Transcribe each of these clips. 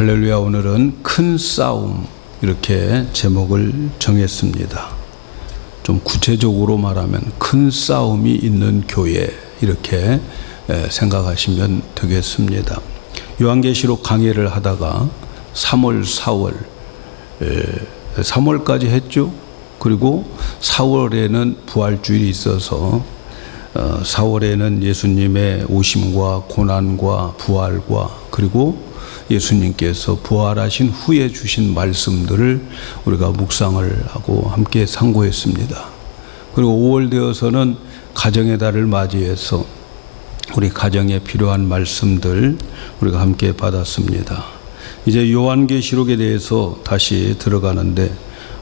할렐루야. 오늘은 큰 싸움 이렇게 제목을 정했습니다. 좀 구체적으로 말하면 큰 싸움이 있는 교회 이렇게 생각하시면 되겠습니다. 요한계시록 강의를 하다가 3월, 4월 3월까지 했죠. 그리고 4월에는 부활주일이 있어서 4월에는 예수님의 오심과 고난과 부활과 그리고 예수님께서 부활하신 후에 주신 말씀들을 우리가 묵상을 하고 함께 상고했습니다. 그리고 5월 되어서는 가정의 달을 맞이해서 우리 가정에 필요한 말씀들 우리가 함께 받았습니다. 이제 요한계시록에 대해서 다시 들어가는데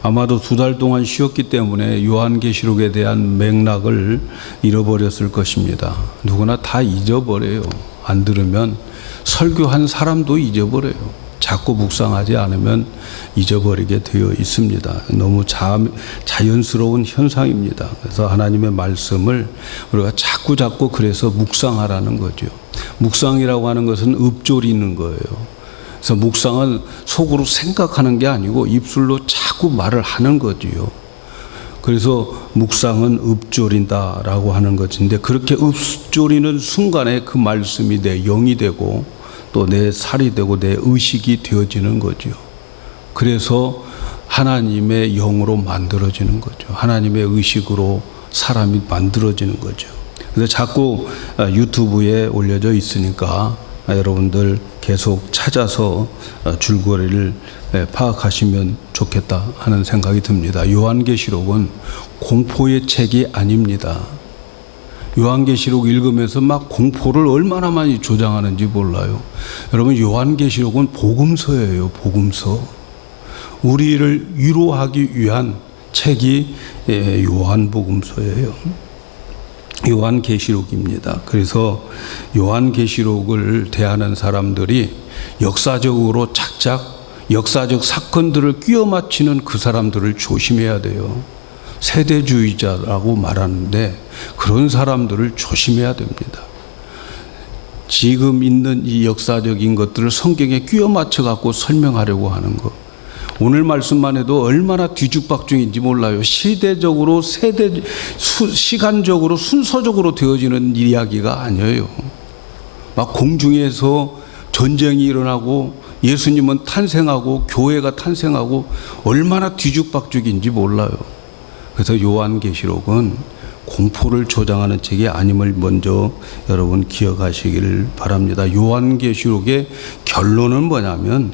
아마도 2달 동안 쉬었기 때문에 요한계시록에 대한 맥락을 잃어버렸을 것입니다. 누구나 다 잊어버려요. 안 들으면 설교한 사람도 잊어버려요. 자꾸 묵상하지 않으면 잊어버리게 되어 있습니다. 너무 자연스러운 현상입니다. 그래서 하나님의 말씀을 우리가 자꾸 그래서 묵상하라는 거죠. 묵상이라고 하는 것은 읊조리는 거예요. 그래서 묵상은 속으로 생각하는 게 아니고 입술로 자꾸 말을 하는 거지요. 그래서 묵상은 읊조린다라고 하는 것인데 그렇게 읊조리는 순간에 그 말씀이 내 영이 되고 또 내 살이 되고 내 의식이 되어지는 거죠. 그래서 하나님의 영으로 만들어지는 거죠. 하나님의 의식으로 사람이 만들어지는 거죠. 그래서 자꾸 유튜브에 올려져 있으니까 여러분들 계속 찾아서 줄거리를 파악하시면 좋겠다 하는 생각이 듭니다. 요한계시록은 공포의 책이 아닙니다. 요한계시록 읽으면서 막 공포를 얼마나 많이 조장하는지 몰라요. 여러분, 요한계시록은 복음서예요. 복음서. 우리를 위로하기 위한 책이 요한복음서예요. 요한계시록입니다. 그래서 요한계시록을 대하는 사람들이 역사적으로 역사적 사건들을 끼워 맞추는 그 사람들을 조심해야 돼요. 세대주의자라고 말하는데 그런 사람들을 조심해야 됩니다. 지금 있는 이 역사적인 것들을 성경에 끼워 맞춰 갖고 설명하려고 하는 것. 오늘 말씀만 해도 얼마나 뒤죽박죽인지 몰라요. 시대적으로 시간적으로 순서적으로 되어지는 이야기가 아니에요. 막 공중에서 전쟁이 일어나고 예수님은 탄생하고 교회가 탄생하고 얼마나 뒤죽박죽인지 몰라요. 그래서 요한계시록은 공포를 조장하는 책이 아님을 먼저 여러분 기억하시기를 바랍니다. 요한계시록의 결론은 뭐냐면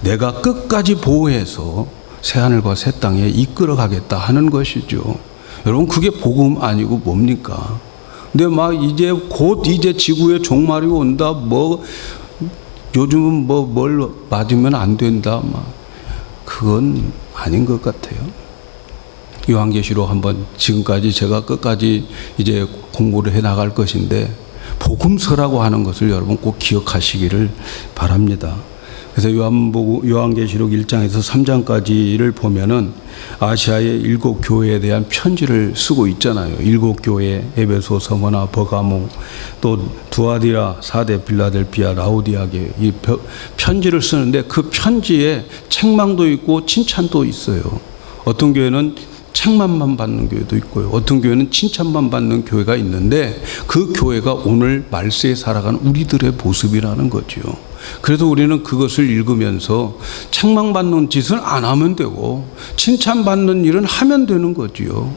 내가 끝까지 보호해서 새하늘과 새 땅에 이끌어 가겠다 하는 것이죠. 여러분, 그게 복음 아니고 뭡니까? 근데 막 이제 지구에 종말이 온다, 요즘은 뭘 맞으면 안 된다, 그건 아닌 것 같아요. 요한계시록 한번 지금까지 제가 끝까지 이제 공부를 해 나갈 것인데 복음서라고 하는 것을 여러분 꼭 기억하시기를 바랍니다. 그래서 요한계시록 1장에서 3장까지를 보면은 아시아의 7 교회에 대한 편지를 쓰고 있잖아요. 7 교회, 에베소, 서머나, 버가모, 또 두아디라, 사데, 빌라델피아, 라오디아게 이 편지를 쓰는데 그 편지에 책망도 있고 칭찬도 있어요. 어떤 교회는 책망만 받는 교회도 있고요. 어떤 교회는 칭찬만 받는 교회가 있는데 그 교회가 오늘 말세에 살아가는 우리들의 모습이라는 거죠. 그래서 우리는 그것을 읽으면서 책망받는 짓은 안 하면 되고 칭찬받는 일은 하면 되는 거지요.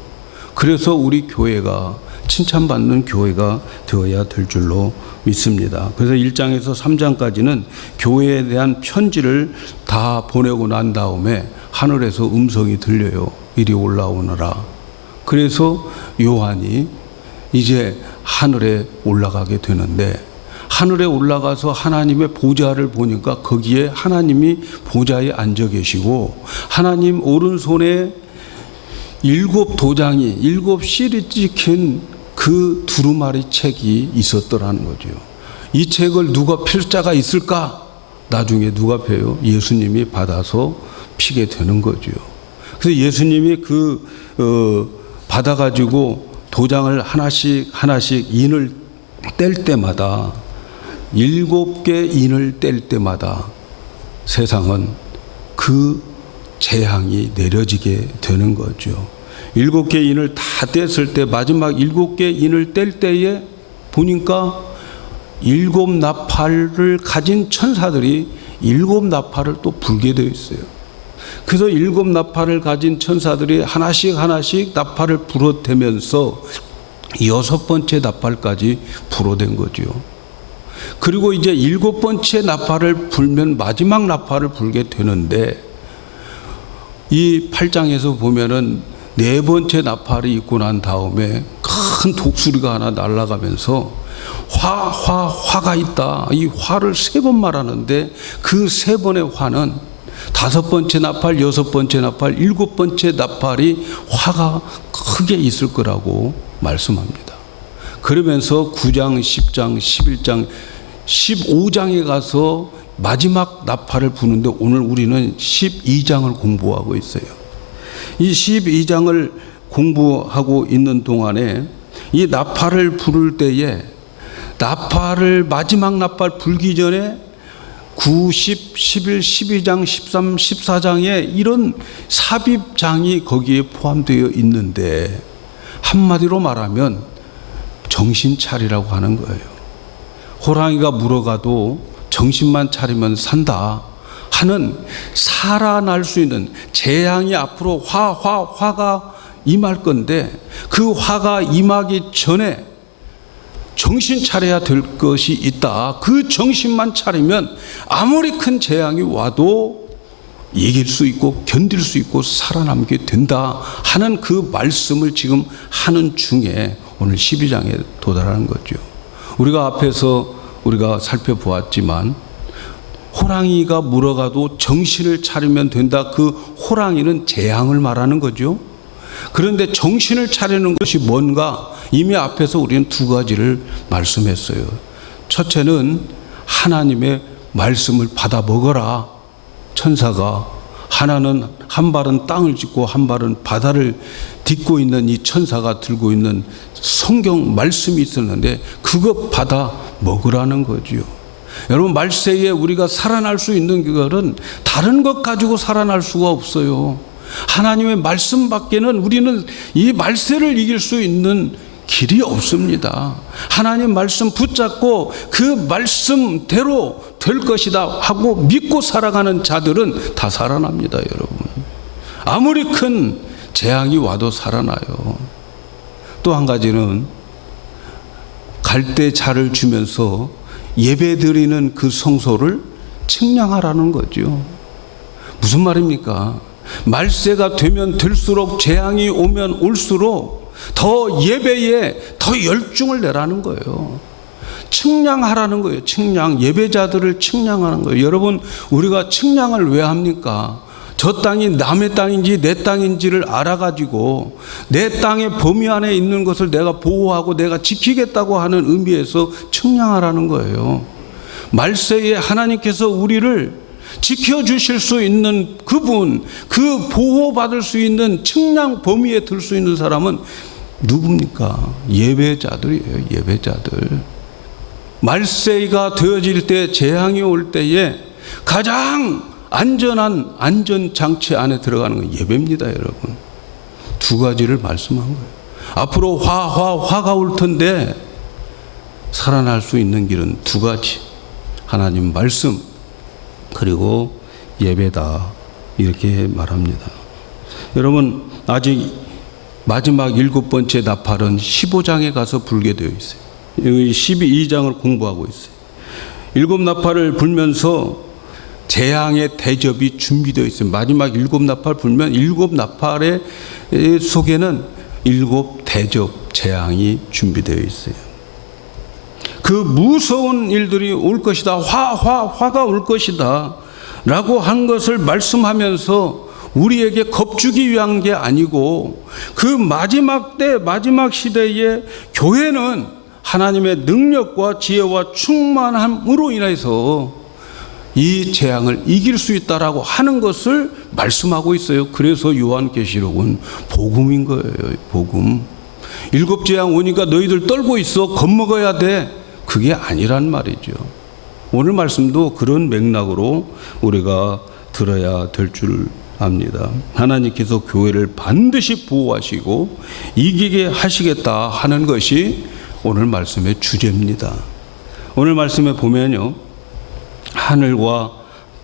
그래서 우리 교회가 칭찬받는 교회가 되어야 될 줄로 믿습니다. 그래서 1장에서 3장까지는 교회에 대한 편지를 다 보내고 난 다음에 하늘에서 음성이 들려요. 이리 올라오너라. 그래서 요한이 이제 하늘에 올라가게 되는데 하늘에 올라가서 하나님의 보좌를 보니까 거기에 하나님이 보좌에 앉아 계시고 하나님 오른손에 7 도장이 7 실이 찍힌 그 두루마리 책이 있었더라는 거죠. 이 책을 누가 필 자가 있을까? 나중에 누가 펴요? 예수님이 받아서 피게 되는 거죠. 그래서 예수님이 받아가지고 도장을 하나씩 인을 뗄 때마다 7개 인을 뗄 때마다 세상은 그 재앙이 내려지게 되는 거죠. 7개 인을 다 뗐을 때 마지막 7개 인을 뗄 때에 보니까 7 나팔을 가진 천사들이 7 나팔을 또 불게 되어 있어요. 그래서 7 나팔을 가진 천사들이 하나씩 나팔을 불어대면서 6번째 나팔까지 불어댄 거죠. 그리고 이제 7번째 나팔을 불면 마지막 나팔을 불게 되는데, 이 8장에서 보면은 4번째 나팔이 있고 난 다음에 큰 독수리가 하나 날아가면서 화가 있다. 이 화를 3번 말하는데 그 3번의 화는 5번째 나팔, 6번째 나팔, 7번째 나팔이 화가 크게 있을 거라고 말씀합니다. 그러면서 9장, 10장, 11장, 15장에 가서 마지막 나팔을 부는데 오늘 우리는 12장을 공부하고 있어요. 이 12장을 공부하고 있는 동안에 이 나팔을 부를 때에 마지막 나팔 불기 전에 9, 10, 11, 12장, 13, 14장에 이런 삽입장이 거기에 포함되어 있는데, 한마디로 말하면 정신 차리라고 하는 거예요. 호랑이가 물어가도 정신만 차리면 산다 하는, 살아날 수 있는, 재앙이 앞으로 화가 임할 건데 그 화가 임하기 전에 정신 차려야 될 것이 있다. 그 정신만 차리면 아무리 큰 재앙이 와도 이길 수 있고 견딜 수 있고 살아남게 된다 하는 그 말씀을 지금 하는 중에 오늘 12장에 도달하는 거죠. 우리가 앞에서 우리가 살펴보았지만 호랑이가 물어가도 정신을 차리면 된다. 그 호랑이는 재앙을 말하는 거죠. 그런데 정신을 차리는 것이 뭔가 이미 앞에서 우리는 2가지를 말씀했어요. 첫째는 하나님의 말씀을 받아 먹어라. 천사가, 하나는 한 발은 땅을 짚고 한 발은 바다를 딛고 있는 이 천사가 들고 있는 성경 말씀이 있었는데 그것 받아 먹으라는 거지요. 여러분, 말세에 우리가 살아날 수 있는 것은 다른 것 가지고 살아날 수가 없어요. 하나님의 말씀 밖에는 우리는 이 말세를 이길 수 있는 길이 없습니다. 하나님 말씀 붙잡고 그 말씀대로 될 것이다 하고 믿고 살아가는 자들은 다 살아납니다, 여러분. 아무리 큰 재앙이 와도 살아나요. 또 한 가지는 갈대자를 주면서 예배드리는 그 성소를 측량하라는 거죠. 무슨 말입니까? 말세가 되면 될수록, 재앙이 오면 올수록 더 예배에 더 열중을 내라는 거예요. 측량하라는 거예요. 측량, 예배자들을 측량하는 거예요. 여러분, 우리가 측량을 왜 합니까? 저 땅이 남의 땅인지 내 땅인지를 알아가지고 내 땅의 범위 안에 있는 것을 내가 보호하고 내가 지키겠다고 하는 의미에서 측량하라는 거예요. 말세에 하나님께서 우리를 지켜주실 수 있는 그분, 그 보호받을 수 있는 측량 범위에 들 수 있는 사람은 누굽니까? 예배자들이에요. 예배자들. 말세가 되어질 때, 재앙이 올 때에 가장 안전한 안전장치 안에 들어가는 건 예배입니다, 여러분. 2가지를 말씀한 거예요. 앞으로 화가 올 텐데 살아날 수 있는 길은 2가지. 하나님 말씀, 그리고 예배다. 이렇게 말합니다. 여러분, 아직 마지막 7번째 나팔은 15장에 가서 불게 되어 있어요. 여기 12장을 공부하고 있어요. 7 나팔을 불면서 재앙의 대접이 준비되어 있어요. 마지막 7 나팔 불면 7 나팔의 속에는 7 대접, 재앙이 준비되어 있어요. 그 무서운 일들이 올 것이다. 화가 올 것이다. 라고 한 것을 말씀하면서 우리에게 겁주기 위한 게 아니고, 그 마지막 때, 마지막 시대에 교회는 하나님의 능력과 지혜와 충만함으로 인해서 이 재앙을 이길 수 있다라고 하는 것을 말씀하고 있어요. 그래서 요한계시록은 복음인 거예요. 복음. 7 재앙 오니까 너희들 떨고 있어, 겁먹어야 돼. 그게 아니란 말이죠. 오늘 말씀도 그런 맥락으로 우리가 들어야 될 줄 압니다. 하나님께서 교회를 반드시 보호하시고 이기게 하시겠다 하는 것이 오늘 말씀의 주제입니다. 오늘 말씀에 보면요, 하늘과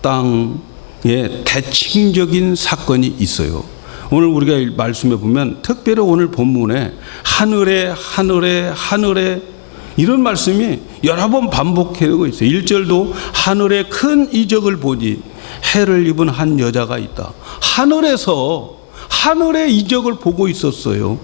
땅의 대칭적인 사건이 있어요. 오늘 우리가 말씀에 보면 특별히 오늘 본문에 하늘에 이런 말씀이 여러 번 반복되고 있어요. 1절도 하늘에 큰 이적을 보니 해를 입은 한 여자가 있다. 하늘의 이적을 보고 있었어요.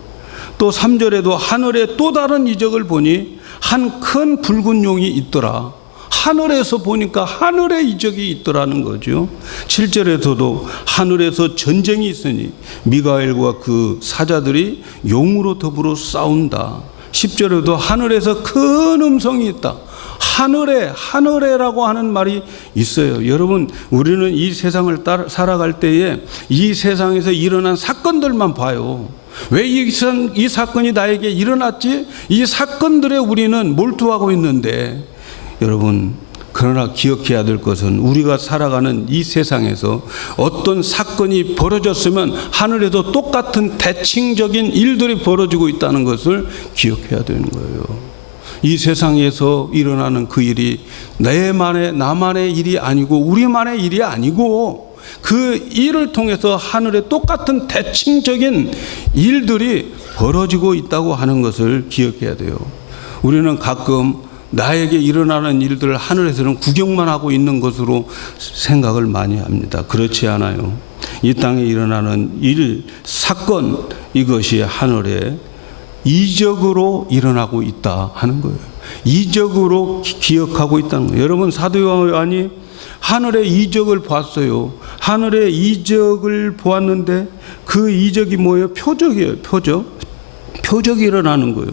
또 3절에도 하늘에 또 다른 이적을 보니 한 큰 붉은 용이 있더라. 하늘에서 보니까 하늘의 이적이 있더라는 거죠. 7절에서도 하늘에서 전쟁이 있으니 미가엘과 그 사자들이 용으로 더불어 싸운다. 10절에도 하늘에서 큰 음성이 있다. 하늘에라고 하는 말이 있어요. 여러분, 우리는 이 세상을 살아갈 때에 이 세상에서 일어난 사건들만 봐요. 왜 이 사건이 나에게 일어났지? 이 사건들에 우리는 몰두하고 있는데, 여러분, 그러나 기억해야 될 것은 우리가 살아가는 이 세상에서 어떤 사건이 벌어졌으면 하늘에도 똑같은 대칭적인 일들이 벌어지고 있다는 것을 기억해야 되는 거예요. 이 세상에서 일어나는 그 일이 나만의 일이 아니고 우리만의 일이 아니고 그 일을 통해서 하늘에 똑같은 대칭적인 일들이 벌어지고 있다고 하는 것을 기억해야 돼요. 우리는 가끔 나에게 일어나는 일들을 하늘에서는 구경만 하고 있는 것으로 생각을 많이 합니다. 그렇지 않아요. 이 땅에 일어나는 일, 사건, 이것이 하늘에 이적으로 일어나고 있다 하는 거예요. 이적으로 기억하고 있다는 거예요. 여러분, 사도 요한이 하늘의 이적을 봤어요. 하늘의 이적을 보았는데 그 이적이 뭐예요? 표적이에요. 표적이 일어나는 거예요.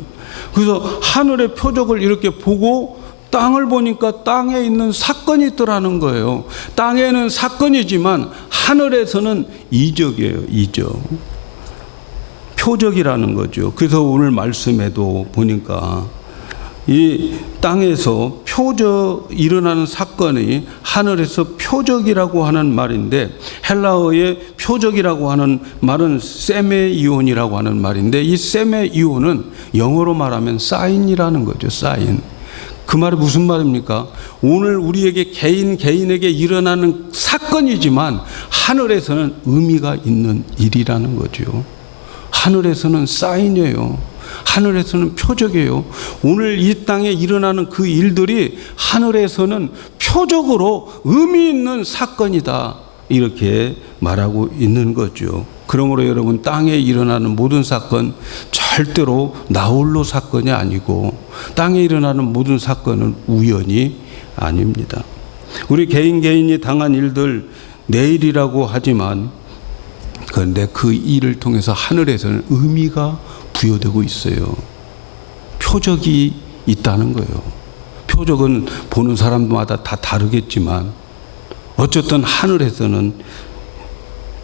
그래서 하늘의 표적을 이렇게 보고 땅을 보니까 땅에 있는 사건이 있더라는 거예요. 땅에는 사건이지만 하늘에서는 이적이에요. 이적. 표적이라는 거죠. 그래서 오늘 말씀에도 보니까 이 땅에서 일어나는 사건이 하늘에서 표적이라고 하는 말인데, 헬라어의 표적이라고 하는 말은 세메이온이라고 하는 말인데, 이 세메이온은 영어로 말하면 사인이라는 거죠. 사인. 그 말이 무슨 말입니까? 오늘 우리에게 개인에게 일어나는 사건이지만 하늘에서는 의미가 있는 일이라는 거죠. 하늘에서는 사인이에요. 하늘에서는 표적이에요. 오늘 이 땅에 일어나는 그 일들이 하늘에서는 표적으로 의미 있는 사건이다, 이렇게 말하고 있는 거죠. 그러므로 여러분, 땅에 일어나는 모든 사건 절대로 나홀로 사건이 아니고 땅에 일어나는 모든 사건은 우연이 아닙니다. 우리 개인이 당한 일들 내일이라고 하지만 그런데 그 일을 통해서 하늘에서는 의미가 부여되고 있어요. 표적이 있다는 거예요. 표적은 보는 사람마다 다 다르겠지만 어쨌든 하늘에서는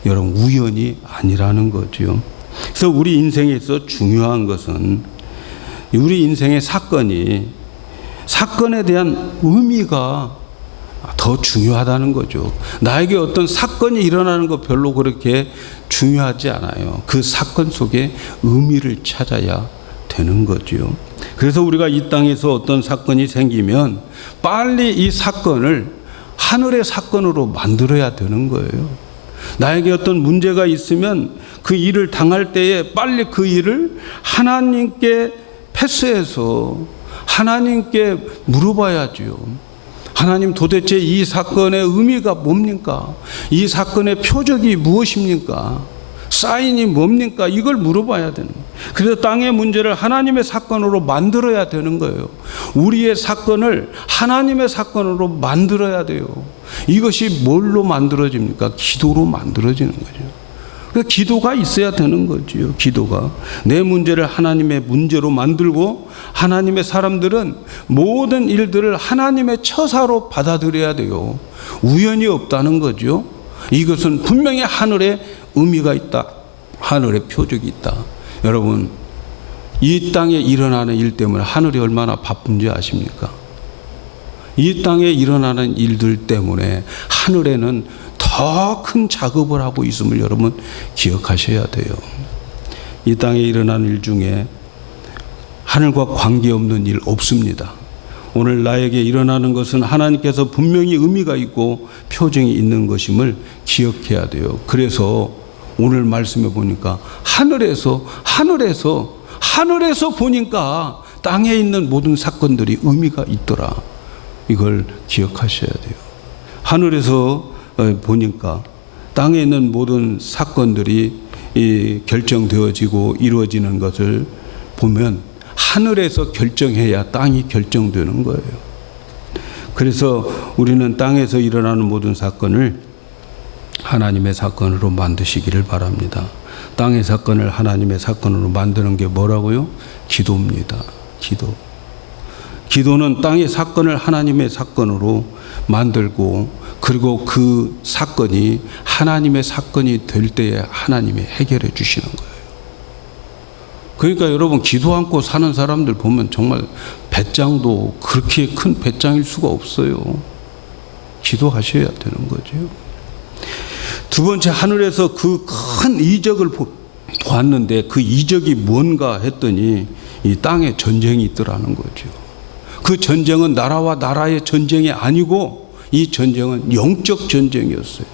여러분 우연이 아니라는 거죠. 그래서 우리 인생에 있어 중요한 것은 우리 인생의 사건에 대한 의미가 더 중요하다는 거죠. 나에게 어떤 사건이 일어나는 거 별로 그렇게 중요하지 않아요. 그 사건 속에 의미를 찾아야 되는 거죠. 그래서 우리가 이 땅에서 어떤 사건이 생기면 빨리 이 사건을 하늘의 사건으로 만들어야 되는 거예요. 나에게 어떤 문제가 있으면 그 일을 당할 때에 빨리 그 일을 하나님께 패스해서 하나님께 물어봐야죠. 하나님, 도대체 이 사건의 의미가 뭡니까? 이 사건의 표적이 무엇입니까? 사인이 뭡니까? 이걸 물어봐야 되는 거예요. 그래서 땅의 문제를 하나님의 사건으로 만들어야 되는 거예요. 우리의 사건을 하나님의 사건으로 만들어야 돼요. 이것이 뭘로 만들어집니까? 기도로 만들어지는 거죠. 그러니까 기도가 있어야 되는 거죠. 기도가. 내 문제를 하나님의 문제로 만들고 하나님의 사람들은 모든 일들을 하나님의 처사로 받아들여야 돼요. 우연이 없다는 거죠. 이것은 분명히 하늘에 의미가 있다. 하늘의 표적이 있다. 여러분, 이 땅에 일어나는 일 때문에 하늘이 얼마나 바쁜지 아십니까? 이 땅에 일어나는 일들 때문에 하늘에는 더 큰 작업을 하고 있음을 여러분 기억하셔야 돼요. 이 땅에 일어나는 일 중에 하늘과 관계없는 일 없습니다. 오늘 나에게 일어나는 것은 하나님께서 분명히 의미가 있고 표정이 있는 것임을 기억해야 돼요. 그래서 오늘 말씀해 보니까 하늘에서 보니까 땅에 있는 모든 사건들이 의미가 있더라. 이걸 기억하셔야 돼요. 하늘에서 보니까 땅에 있는 모든 사건들이 결정되어지고 이루어지는 것을 보면 하늘에서 결정해야 땅이 결정되는 거예요. 그래서 우리는 땅에서 일어나는 모든 사건을 하나님의 사건으로 만드시기를 바랍니다. 땅의 사건을 하나님의 사건으로 만드는 게 뭐라고요? 기도입니다. 기도는 땅의 사건을 하나님의 사건으로 만들고, 그리고 그 사건이 하나님의 사건이 될 때에 하나님이 해결해 주시는 거예요. 그러니까 여러분, 기도 않고 사는 사람들 보면 정말 배짱도 그렇게 큰 배짱일 수가 없어요. 기도하셔야 되는 거죠. 두 번째, 하늘에서 그 큰 이적을 보았는데 그 이적이 뭔가 했더니 이 땅에 전쟁이 있더라는 거죠. 그 전쟁은 나라와 나라의 전쟁이 아니고 이 전쟁은 영적 전쟁이었어요.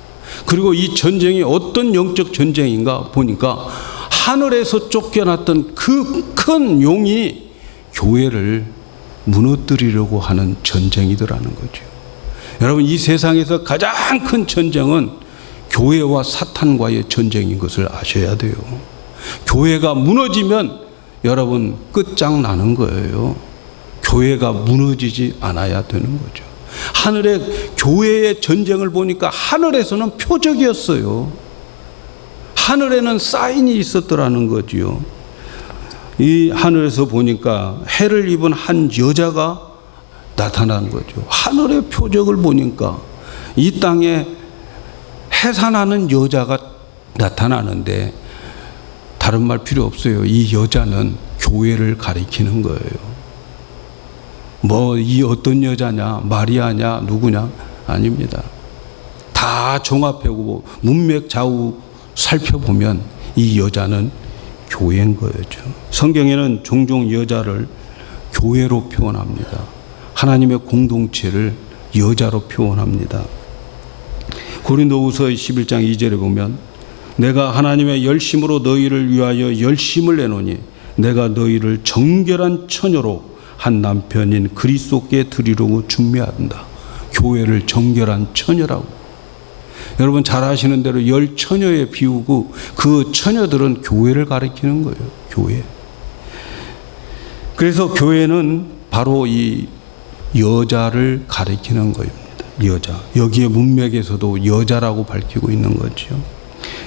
그리고 이 전쟁이 어떤 영적 전쟁인가 보니까 하늘에서 쫓겨났던 그 큰 용이 교회를 무너뜨리려고 하는 전쟁이더라는 거죠. 여러분, 이 세상에서 가장 큰 전쟁은 교회와 사탄과의 전쟁인 것을 아셔야 돼요. 교회가 무너지면 여러분 끝장나는 거예요. 교회가 무너지지 않아야 되는 거죠. 하늘의 교회의 전쟁을 보니까 하늘에서는 표적이었어요. 하늘에는 사인이 있었더라는 거지요. 이 하늘에서 보니까 해를 입은 한 여자가 나타난 거죠. 하늘의 표적을 보니까 이 땅에 해산하는 여자가 나타나는데 다른 말 필요 없어요. 이 여자는 교회를 가리키는 거예요. 뭐 이 어떤 여자냐, 마리아냐, 누구냐? 아닙니다. 다 종합해보고 문맥 좌우 살펴보면 이 여자는 교회인 거죠. 성경에는 종종 여자를 교회로 표현합니다. 하나님의 공동체를 여자로 표현합니다. 고린도후서 11장 2절에 보면 내가 하나님의 열심으로 너희를 위하여 열심을 내노니 내가 너희를 정결한 처녀로 한 남편인 그리스도께 드리려고 준비한다. 교회를 정결한 처녀라고. 여러분 잘 아시는 대로 열 처녀에 비우고 그 처녀들은 교회를 가리키는 거예요. 교회. 그래서 교회는 바로 이 여자를 가리키는 겁니다. 여자. 여기에 문맥에서도 여자라고 밝히고 있는 거죠.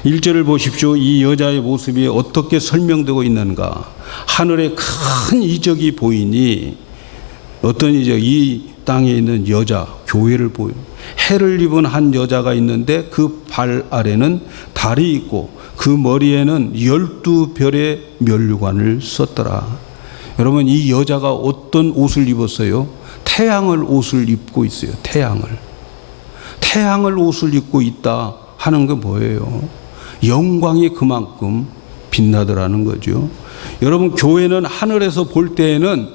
1절을 보십시오. 이 여자의 모습이 어떻게 설명되고 있는가. 하늘에 큰 이적이 보이니 어떤 이적? 이 땅에 있는 여자, 교회를 보입니다. 해를 입은 한 여자가 있는데 그 발 아래는 달이 있고 그 머리에는 12별의 면류관을 썼더라. 여러분, 이 여자가 어떤 옷을 입었어요? 태양을 옷을 입고 있어요. 태양을 옷을 입고 있다 하는 게 뭐예요? 영광이 그만큼 빛나더라는 거죠. 여러분, 교회는 하늘에서 볼 때에는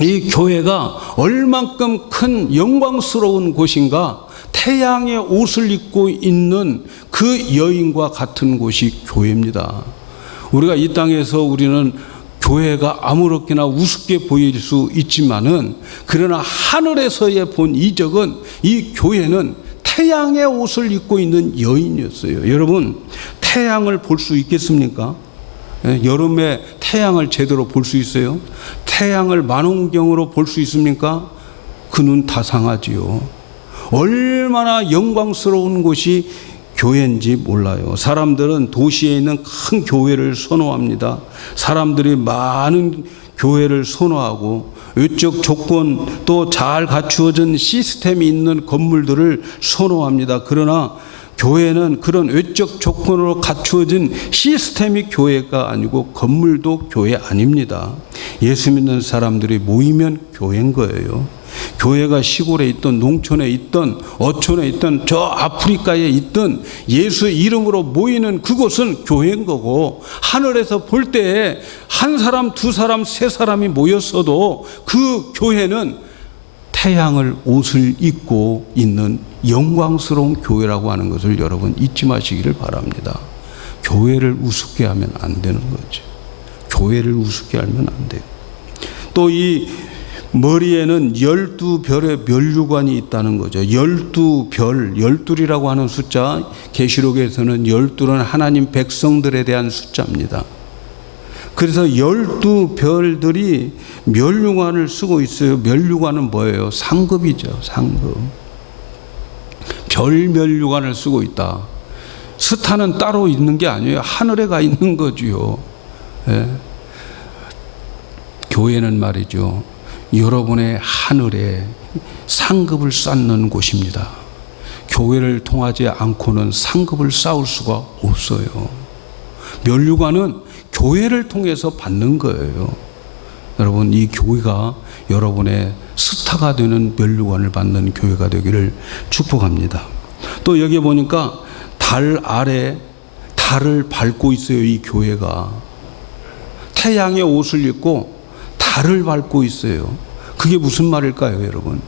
이 교회가 얼만큼 큰 영광스러운 곳인가, 태양의 옷을 입고 있는 그 여인과 같은 곳이 교회입니다. 우리가 이 땅에서 우리는 교회가 아무렇게나 우습게 보일 수 있지만은, 그러나 하늘에서의 본 이적은 이 교회는 태양의 옷을 입고 있는 여인이었어요. 여러분, 태양을 볼 수 있겠습니까? 여름에 태양을 제대로 볼 수 있어요? 태양을 망원경으로 볼 수 있습니까? 그 눈 다 상하지요. 얼마나 영광스러운 곳이 교회인지 몰라요. 사람들은 도시에 있는 큰 교회를 선호합니다. 사람들이 많은 교회를 선호하고 외적 조건 또 잘 갖추어진 시스템이 있는 건물들을 선호합니다. 그러나 교회는 그런 외적 조건으로 갖추어진 시스템이 교회가 아니고 건물도 교회 아닙니다. 예수 믿는 사람들이 모이면 교회인 거예요. 교회가 시골에 있던 농촌에 있던 어촌에 있던 저 아프리카에 있던 예수 이름으로 모이는 그곳은 교회인 거고, 하늘에서 볼 때에 한 사람, 두 사람, 세 사람이 모였어도 그 교회는 태양을 옷을 입고 있는 영광스러운 교회라고 하는 것을 여러분 잊지 마시기를 바랍니다. 교회를 우습게 하면 안 되는 거죠. 교회를 우습게 하면 안 돼요. 또 이 머리에는 12별의 면류관이 있다는 거죠. 12별, 12이라고 하는 숫자, 계시록에서는 12는 하나님 백성들에 대한 숫자입니다. 그래서 12별들이 면류관을 쓰고 있어요. 면류관은 뭐예요? 상급이죠. 상급. 별 면류관을 쓰고 있다. 스타는 따로 있는 게 아니에요. 하늘에 가 있는 거지요. 예. 교회는 말이죠, 여러분의 하늘에 상급을 쌓는 곳입니다. 교회를 통하지 않고는 상급을 쌓을 수가 없어요. 면류관은 교회를 통해서 받는 거예요. 여러분, 이 교회가 여러분의 스타가 되는 면류관을 받는 교회가 되기를 축복합니다. 또 여기 보니까 달 아래 달을 밟고 있어요. 이 교회가 태양의 옷을 입고 달을 밟고 있어요. 그게 무슨 말일까요, 여러분?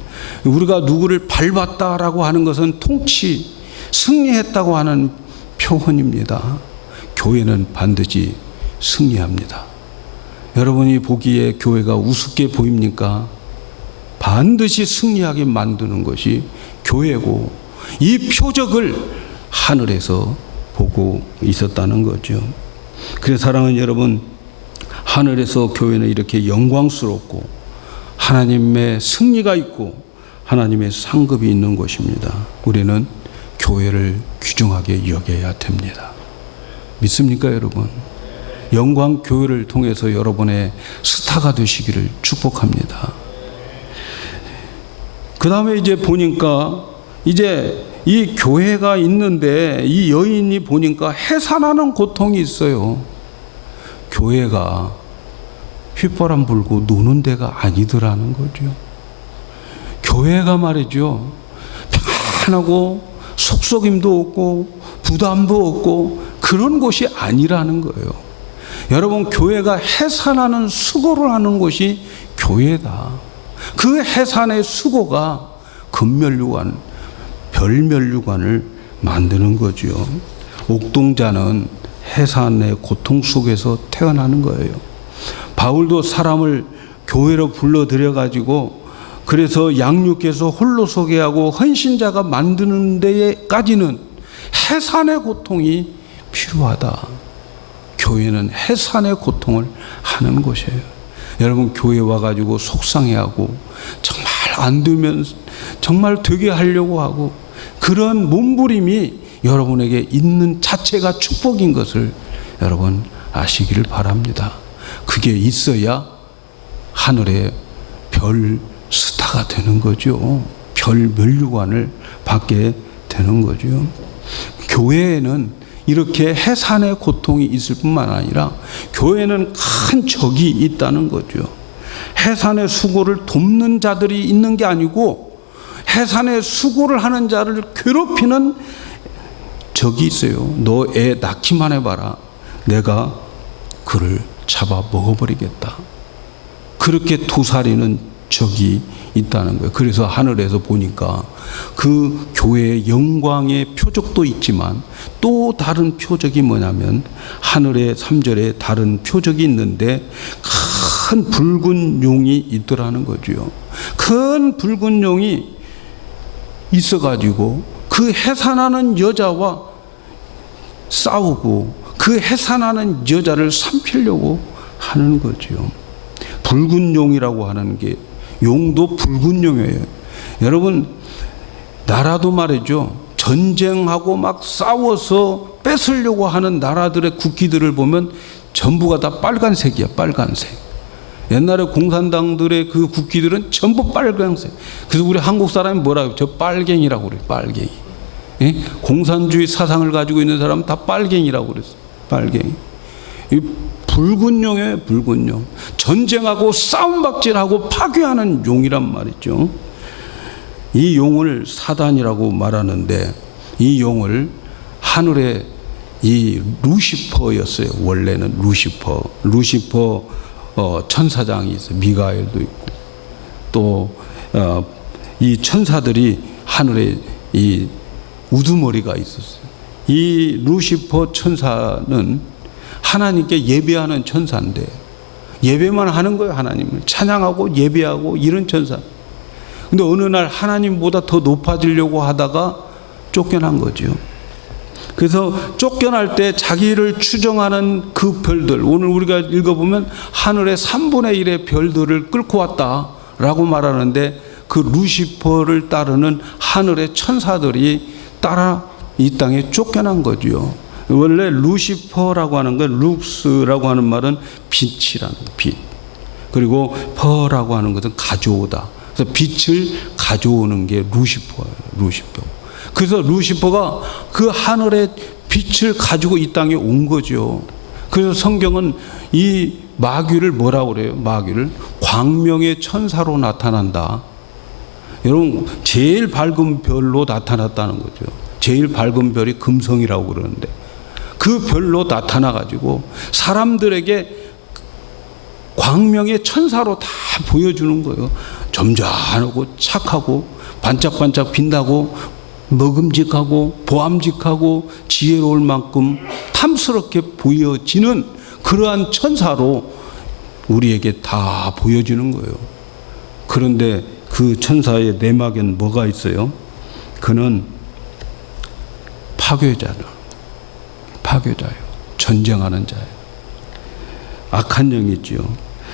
우리가 누구를 밟았다라고 하는 것은 통치, 승리했다고 하는 표현입니다. 교회는 반드시 승리합니다. 여러분이 보기에 교회가 우습게 보입니까? 반드시 승리하게 만드는 것이 교회고, 이 표적을 하늘에서 보고 있었다는 거죠. 그래서 사랑하는 여러분, 하늘에서 교회는 이렇게 영광스럽고 하나님의 승리가 있고 하나님의 상급이 있는 곳입니다. 우리는 교회를 귀중하게 여겨야 됩니다. 믿습니까, 여러분? 영광 교회를 통해서 여러분의 스타가 되시기를 축복합니다. 그 다음에 이제 보니까 이제 이 교회가 있는데 이 여인이 보니까 해산하는 고통이 있어요. 교회가 휘바람 불고 노는 데가 아니더라는 거죠. 교회가 말이죠, 편하고 속속임도 없고 부담도 없고 그런 곳이 아니라는 거예요. 여러분, 교회가 해산하는 수고를 하는 곳이 교회다. 그 해산의 수고가 금면류관, 별면류관을 만드는 거죠. 옥동자는 해산의 고통 속에서 태어나는 거예요. 바울도 사람을 교회로 불러들여 가지고 그래서 양육해서 홀로 소게 하고 헌신자가 만드는 데까지는 해산의 고통이 필요하다. 교회는 해산의 고통을 하는 곳이에요. 여러분, 교회 와가지고 속상해하고 정말 안 되면 정말 되게 하려고 하고 그런 몸부림이 여러분에게 있는 자체가 축복인 것을 여러분 아시기를 바랍니다. 그게 있어야 하늘의 별 스타가 되는 거죠. 별 면류관을 받게 되는 거죠. 교회에는 이렇게 해산의 고통이 있을 뿐만 아니라 교회에는 큰 적이 있다는 거죠. 해산의 수고를 돕는 자들이 있는 게 아니고 해산의 수고를 하는 자를 괴롭히는 적이 있어요. 너 애 낳기만 해봐라. 내가 그를 잡아 먹어버리겠다. 그렇게 도사리는 적이 있다는 거예요. 그래서 하늘에서 보니까 그 교회의 영광의 표적도 있지만 또 다른 표적이 뭐냐면 하늘의 3절에 다른 표적이 있는데 큰 붉은 용이 있더라는 거죠. 큰 붉은 용이 있어가지고 그 해산하는 여자와 싸우고 그 해산하는 여자를 삼키려고 하는 거죠. 붉은 용이라고 하는 게 용도 붉은 용이에요. 여러분, 나라도 말이죠, 전쟁하고 막 싸워서 뺏으려고 하는 나라들의 국기들을 보면 전부가 다 빨간색이야. 빨간색. 옛날에 공산당들의 그 국기들은 전부 빨간색. 그래서 우리 한국 사람이 뭐라고, 저 빨갱이라고 그래요. 빨갱이. 예? 공산주의 사상을 가지고 있는 사람은 다 빨갱이라고 그랬어요. 빨갱이. 이 붉은 용이에요. 붉은 용. 전쟁하고 싸움박질하고 파괴하는 용이란 말이죠. 이 용을 사단이라고 말하는데, 이 용을 하늘의 이 루시퍼였어요. 원래는 루시퍼 천사장이 있어요. 미가엘도 있고, 또 이 천사들이 하늘에 이 우두머리가 있었어요. 이 루시퍼 천사는 하나님께 예배하는 천사인데, 예배만 하는 거예요. 하나님을 찬양하고 예배하고 이런 천사. 근데 어느 날 하나님보다 더 높아지려고 하다가 쫓겨난 거죠. 그래서 쫓겨날 때 자기를 추정하는 그 별들, 오늘 우리가 읽어보면 하늘의 3분의 1의 별들을 끌고 왔다라고 말하는데, 그 루시퍼를 따르는 하늘의 천사들이 따라 이 땅에 쫓겨난 거죠. 원래 루시퍼라고 하는 건, 룩스라고 하는 말은 빛이라는 빛, 그리고 퍼라고 하는 것은 가져오다. 그래서 빛을 가져오는 게 루시퍼예요. 루시퍼. 그래서 루시퍼가 그 하늘의 빛을 가지고 이 땅에 온 거죠. 그래서 성경은 이 마귀를 뭐라고 그래요? 마귀를 광명의 천사로 나타난다. 여러분, 제일 밝은 별로 나타났다는 거죠. 제일 밝은 별이 금성이라고 그러는데, 그 별로 나타나가지고 사람들에게 광명의 천사로 다 보여주는 거예요. 점잖하고 착하고 반짝반짝 빛나고 먹음직하고 보암직하고 지혜로울 만큼 탐스럽게 보여지는 그러한 천사로 우리에게 다 보여지는 거예요. 그런데 그 천사의 내막엔 뭐가 있어요? 그는 파괴자예요. 전쟁하는 자예요. 악한 영이 있죠.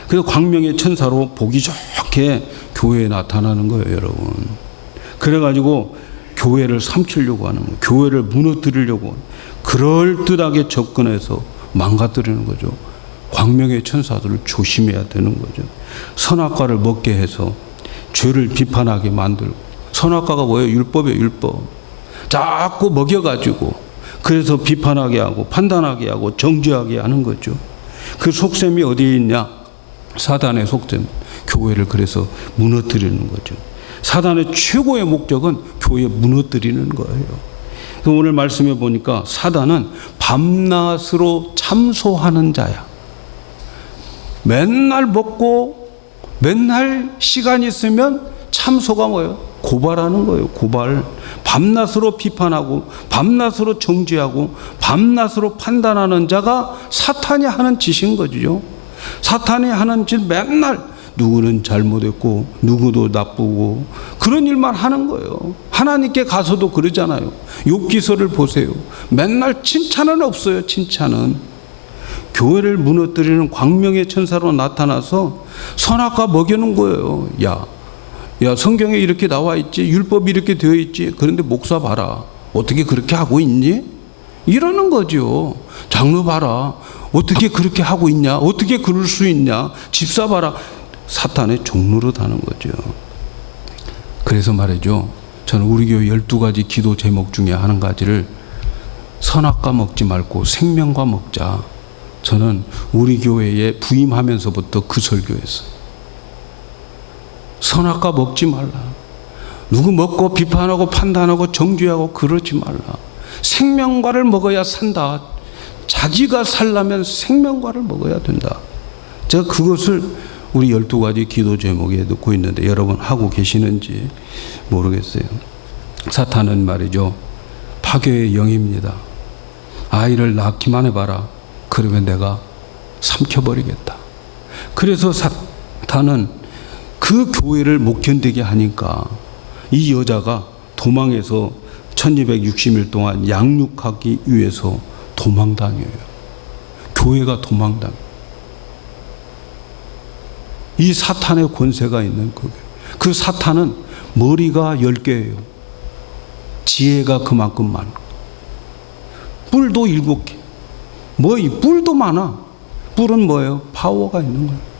그래서 광명의 천사로 보기 좋게 교회에 나타나는 거예요, 여러분. 그래가지고 교회를 삼키려고 하는 거예요. 교회를 무너뜨리려고 그럴듯하게 접근해서 망가뜨리는 거죠. 광명의 천사들을 조심해야 되는 거죠. 선악과를 먹게 해서 죄를 비판하게 만들고, 선악과가 뭐예요? 율법이에요, 율법. 자꾸 먹여가지고 그래서 비판하게 하고 판단하게 하고 정죄하게 하는 거죠. 그 속셈이 어디에 있냐? 사단의 속셈. 교회를 그래서 무너뜨리는 거죠. 사단의 최고의 목적은 교회 무너뜨리는 거예요. 오늘 말씀해 보니까 사단은 밤낮으로 참소하는 자야. 맨날 먹고 맨날 시간 있으면 참소가 뭐예요? 고발하는 거예요. 고발. 밤낮으로 비판하고 밤낮으로 정죄하고 밤낮으로 판단하는 자가 사탄이 하는 짓인 거죠. 사탄이 하는 짓 맨날 누구는 잘못했고 누구도 나쁘고 그런 일만 하는 거예요. 하나님께 가서도 그러잖아요. 욥기서를 보세요. 맨날 칭찬은 없어요. 칭찬은. 교회를 무너뜨리는 광명의 천사로 나타나서 선악과 먹여놓은 거예요. 야, 성경에 이렇게 나와 있지, 율법이 이렇게 되어 있지, 그런데 목사 봐라, 어떻게 그렇게 하고 있니? 이러는 거죠. 장로 봐라, 어떻게 그렇게 하고 있냐, 어떻게 그럴 수 있냐, 집사 봐라. 사탄의 종로로 다는 거죠. 그래서 말이죠, 저는 우리 교회 12가지 기도 제목 중에 한 가지를 선악과 먹지 말고 생명과 먹자. 저는 우리 교회에 부임하면서부터 그 설교했어요. 선악과 먹지 말라. 누구 먹고 비판하고 판단하고 정죄하고 그러지 말라. 생명과를 먹어야 산다. 자기가 살려면 생명과를 먹어야 된다. 제가 그것을 우리 12가지 기도 제목에 넣고 있는데 여러분 하고 계시는지 모르겠어요. 사탄은 말이죠, 파괴의 영입니다. 아이를 낳기만 해봐라. 그러면 내가 삼켜버리겠다. 그래서 사탄은 그 교회를 못 견디게 하니까 이 여자가 도망해서 1260일 동안 양육하기 위해서 도망다녀요. 교회가 도망다녀요. 이 사탄의 권세가 있는 거예요. 그 사탄은 머리가 10개예요. 지혜가 그만큼 많고 뿔도 7개. 이 뿔도 많아. 뿔은 뭐예요? 파워가 있는 거예요.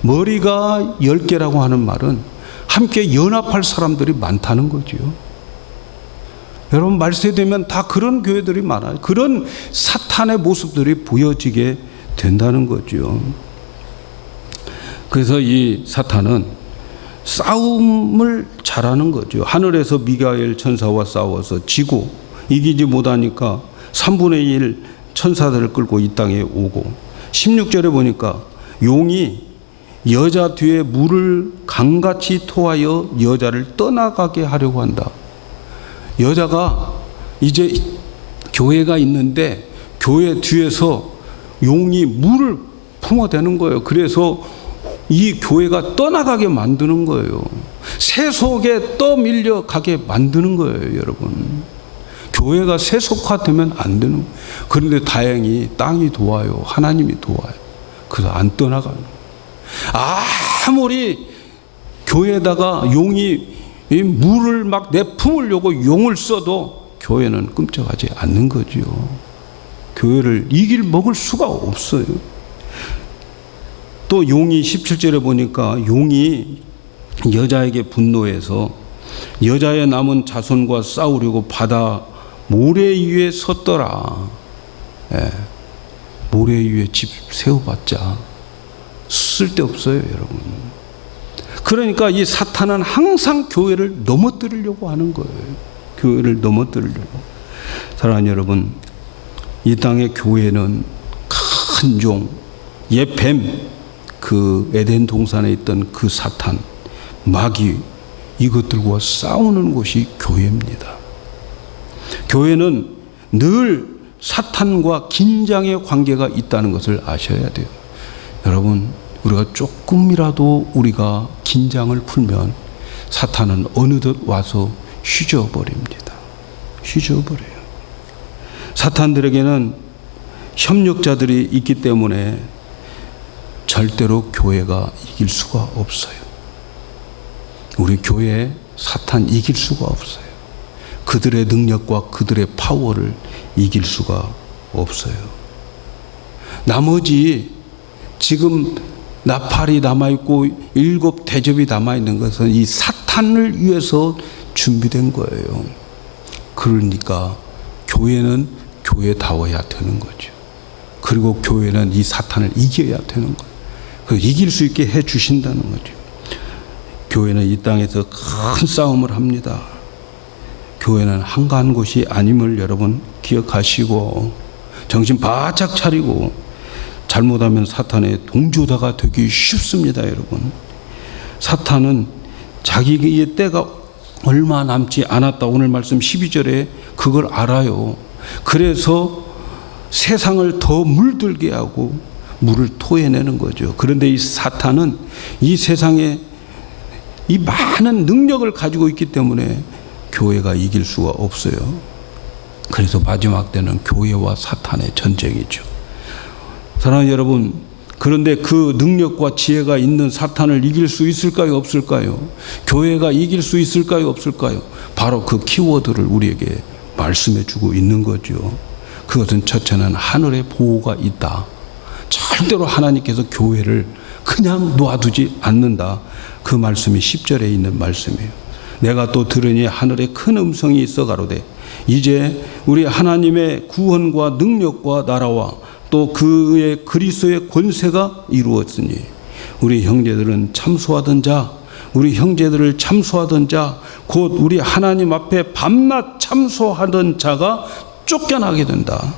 머리가 10개라고 하는 말은 함께 연합할 사람들이 많다는 거죠. 여러분 말세되면 다 그런 교회들이 많아요. 그런 사탄의 모습들이 보여지게 된다는 거죠. 그래서 이 사탄은 싸움을 잘하는 거죠. 하늘에서 미가엘 천사와 싸워서 지고 이기지 못하니까 3분의 1 천사들을 끌고 이 땅에 오고 16절에 보니까 용이 여자 뒤에 물을 강같이 토하여 여자를 떠나가게 하려고 한다. 여자가 이제 교회가 있는데 교회 뒤에서 용이 물을 품어대는 거예요. 그래서 이 교회가 떠나가게 만드는 거예요. 세속에 떠밀려 가게 만드는 거예요, 여러분. 교회가 세속화되면 안 되는 거예요. 그런데 다행히 땅이 도와요. 하나님이 도와요. 그래서 안 떠나가는 거예요. 아무리 교회에다가 용이 물을 막 내품으려고 용을 써도 교회는 끔찍하지 않는 거지요. 교회를 이길 먹을 수가 없어요. 또 용이 17절에 보니까 용이 여자에게 분노해서 여자의 남은 자손과 싸우려고 바다 모래 위에 섰더라. 예. 모래 위에 집 세워봤자 쓸데없어요, 여러분. 그러니까 이 사탄은 항상 교회를 넘어뜨리려고 하는 거예요. 교회를 넘어뜨리려고. 사랑하는 여러분, 이 땅의 교회는 큰 종, 옛 뱀, 그 에덴 동산에 있던 그 사탄, 마귀, 이것들과 싸우는 곳이 교회입니다. 교회는 늘 사탄과 긴장의 관계가 있다는 것을 아셔야 돼요. 여러분, 우리가 조금이라도 우리가 긴장을 풀면 사탄은 어느덧 와서 휘저어버립니다. 휘저어버려요. 사탄들에게는 협력자들이 있기 때문에 절대로 교회가 이길 수가 없어요. 우리 교회에 사탄 이길 수가 없어요. 그들의 능력과 그들의 파워를 이길 수가 없어요. 나머지 지금 나팔이 남아있고 7 대접이 남아있는 것은 이 사탄을 위해서 준비된 거예요. 그러니까 교회는 교회다워야 되는 거죠. 그리고 교회는 이 사탄을 이겨야 되는 거예요. 그래서 이길 수 있게 해 주신다는 거죠. 교회는 이 땅에서 큰 싸움을 합니다. 교회는 한가한 곳이 아님을 여러분 기억하시고 정신 바짝 차리고, 잘못하면 사탄의 동조자가 되기 쉽습니다, 여러분. 사탄은 자기의 때가 얼마 남지 않았다. 오늘 말씀 12절에 그걸 알아요. 그래서 세상을 더 물들게 하고 물을 토해내는 거죠. 그런데 이 사탄은 이 세상에 이 많은 능력을 가지고 있기 때문에 교회가 이길 수가 없어요. 그래서 마지막 때는 교회와 사탄의 전쟁이죠. 사랑하는 여러분, 그런데 그 능력과 지혜가 있는 사탄을 이길 수 있을까요, 없을까요? 교회가 이길 수 있을까요, 없을까요? 바로 그 키워드를 우리에게 말씀해 주고 있는 거죠. 그것은 첫째는 하늘의 보호가 있다. 절대로 하나님께서 교회를 그냥 놔두지 않는다. 그 말씀이 10절에 있는 말씀이에요. 내가 또 들으니 하늘에 큰 음성이 있어 가로되 이제 우리 하나님의 구원과 능력과 나라와 또 그의 그리스도의 권세가 이루어졌으니 우리 형제들을 참소하던 자 곧 우리 하나님 앞에 밤낮 참소하던 자가 쫓겨나게 된다.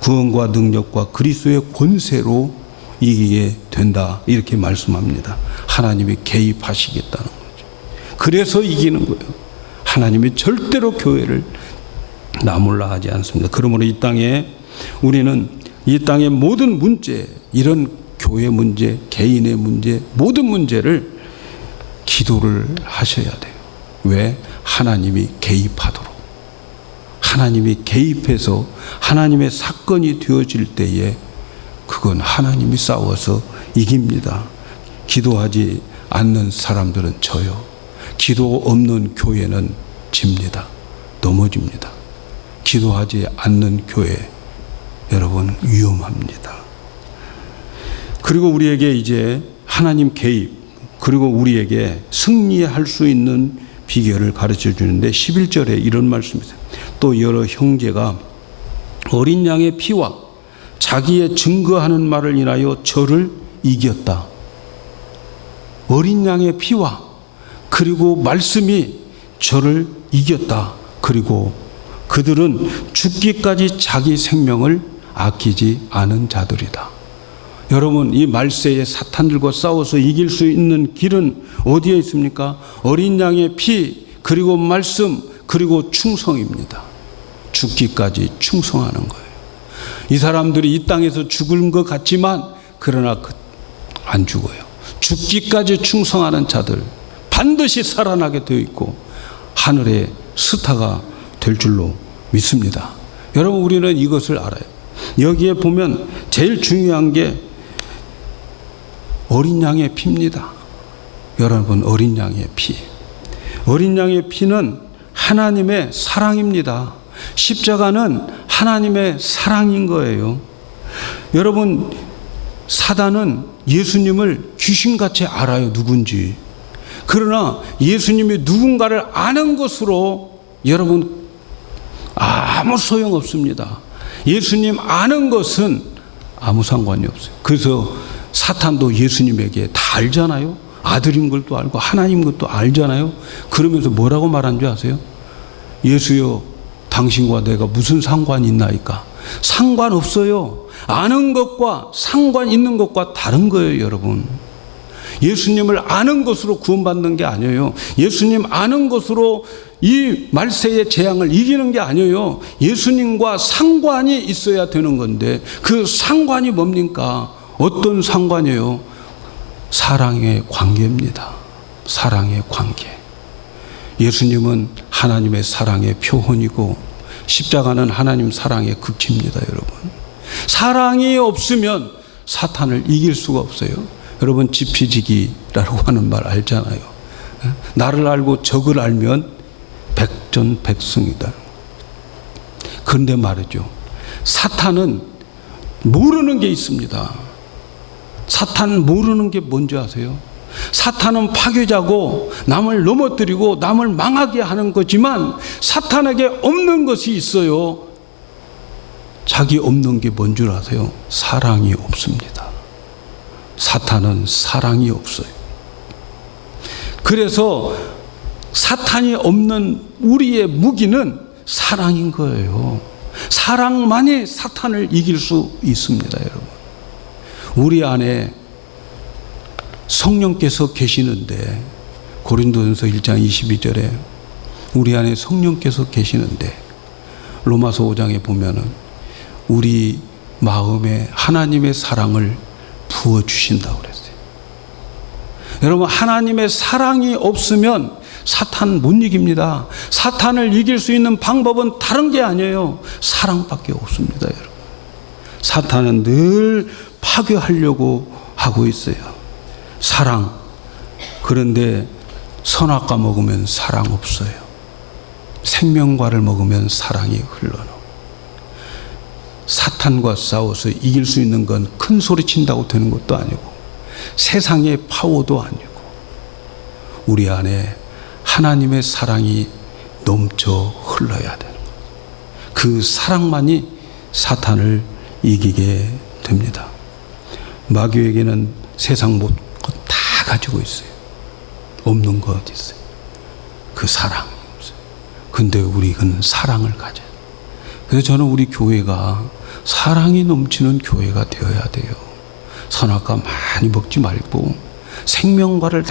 구원과 능력과 그리스도의 권세로 이기게 된다. 이렇게 말씀합니다. 하나님이 개입하시겠다는 거죠. 그래서 이기는 거예요. 하나님이 절대로 교회를 나몰라 하지 않습니다. 그러므로 이 땅에 우리는 이 땅의 모든 문제, 이런 교회 문제, 개인의 문제, 모든 문제를 기도를 하셔야 돼요. 왜? 하나님이 개입하도록. 하나님이 개입해서 하나님의 사건이 되어질 때에 그건 하나님이 싸워서 이깁니다. 기도하지 않는 사람들은 져요. 기도 없는 교회는 집니다. 넘어집니다. 기도하지 않는 교회, 여러분 위험합니다. 그리고 우리에게 이제 하나님 개입, 그리고 우리에게 승리할 수 있는 비결을 가르쳐 주는데 11절에 이런 말씀이 있어요. 또 여러 형제가 어린 양의 피와 자기의 증거하는 말을 인하여 저를 이겼다. 어린 양의 피와 그리고 말씀이 저를 이겼다. 그리고 그들은 죽기까지 자기 생명을 아끼지 않은 자들이다. 여러분, 이 말세의 사탄들과 싸워서 이길 수 있는 길은 어디에 있습니까? 어린 양의 피, 그리고 말씀, 그리고 충성입니다. 죽기까지 충성하는 거예요. 이 사람들이 이 땅에서 죽은 것 같지만 그러나 안 죽어요. 죽기까지 충성하는 자들 반드시 살아나게 되어 있고 하늘의 스타가 될 줄로 믿습니다. 여러분, 우리는 이것을 알아요. 여기에 보면 제일 중요한 게 어린 양의 피입니다. 여러분, 어린 양의 피. 어린 양의 피는 하나님의 사랑입니다. 십자가는 하나님의 사랑인 거예요. 여러분, 사단은 예수님을 귀신같이 알아요, 누군지. 그러나 예수님이 누군가를 아는 것으로 여러분 아무 소용없습니다. 예수님 아는 것은 아무 상관이 없어요. 그래서 사탄도 예수님에게 다 알잖아요. 아들인 것도 알고 하나님 것도 알잖아요. 그러면서 뭐라고 말한 줄 아세요? 예수여, 당신과 내가 무슨 상관이 있나이까? 상관없어요. 아는 것과 상관 있는 것과 다른 거예요, 여러분. 예수님을 아는 것으로 구원받는 게 아니에요. 예수님 아는 것으로 이 말세의 재앙을 이기는 게 아니에요. 예수님과 상관이 있어야 되는 건데 그 상관이 뭡니까? 어떤 상관이에요? 사랑의 관계입니다. 사랑의 관계. 예수님은 하나님의 사랑의 표현이고 십자가는 하나님 사랑의 극치입니다, 여러분. 사랑이 없으면 사탄을 이길 수가 없어요. 여러분, 지피지기라고 하는 말 알잖아요. 나를 알고 적을 알면 백전백승이다. 그런데 말이죠, 사탄은 모르는 게 있습니다. 사탄은 모르는 게 뭔지 아세요? 사탄은 파괴자고 남을 넘어뜨리고 남을 망하게 하는 거지만 사탄에게 없는 것이 있어요. 자기 없는 게 뭔 줄 아세요? 사랑이 없습니다. 사탄은 사랑이 없어요. 그래서 사탄이 없는 우리의 무기는 사랑인 거예요. 사랑만이 사탄을 이길 수 있습니다, 여러분. 우리 안에 성령께서 계시는데, 고린도전서 1장 22절에 우리 안에 성령께서 계시는데, 로마서 5장에 보면은 우리 마음에 하나님의 사랑을 부어주신다고 그랬어요. 여러분, 하나님의 사랑이 없으면 사탄 못 이깁니다. 사탄을 이길 수 있는 방법은 다른 게 아니에요. 사랑밖에 없습니다, 여러분. 사탄은 늘 파괴하려고 하고 있어요. 사랑. 그런데 선악과 먹으면 사랑 없어요. 생명과를 먹으면 사랑이 흘러나와요. 사탄과 싸워서 이길 수 있는 건 큰 소리 친다고 되는 것도 아니고 세상의 파워도 아니고 우리 안에 하나님의 사랑이 넘쳐 흘러야 되는 거예요. 그 사랑만이 사탄을 이기게 됩니다. 마귀에게는 세상 모든 것 다 가지고 있어요. 없는 거 어디 있어요? 그 사랑이 없어요. 근데 우리는 사랑을 가져요. 그래서 저는 우리 교회가 사랑이 넘치는 교회가 되어야 돼요. 선악과 많이 먹지 말고 생명과를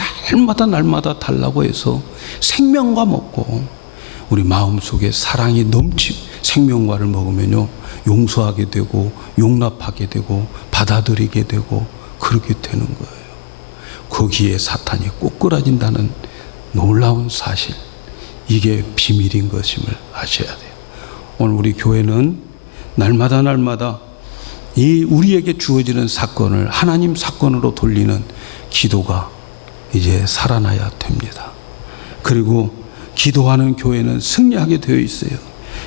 날마다 달라고 해서 생명과 먹고 우리 마음속에 사랑이 넘치고 생명과를 먹으면요, 용서하게 되고 용납하게 되고 받아들이게 되고 그렇게 되는 거예요. 거기에 사탄이 꼬꾸라진다는 놀라운 사실, 이게 비밀인 것임을 아셔야 돼요. 오늘 우리 교회는 날마다 이 우리에게 주어지는 사건을 하나님 사건으로 돌리는 기도가 이제 살아나야 됩니다. 그리고 기도하는 교회는 승리하게 되어 있어요.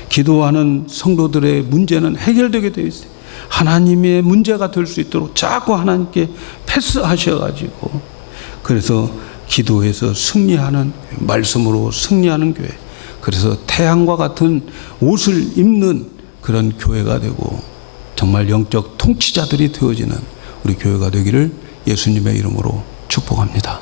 기도하는 성도들의 문제는 해결되게 되어 있어요. 하나님의 문제가 될 수 있도록 자꾸 하나님께 패스하셔가지고, 그래서 기도해서 승리하는, 말씀으로 승리하는 교회, 그래서 태양과 같은 옷을 입는 그런 교회가 되고 정말 영적 통치자들이 되어지는 우리 교회가 되기를 예수님의 이름으로 축복합니다.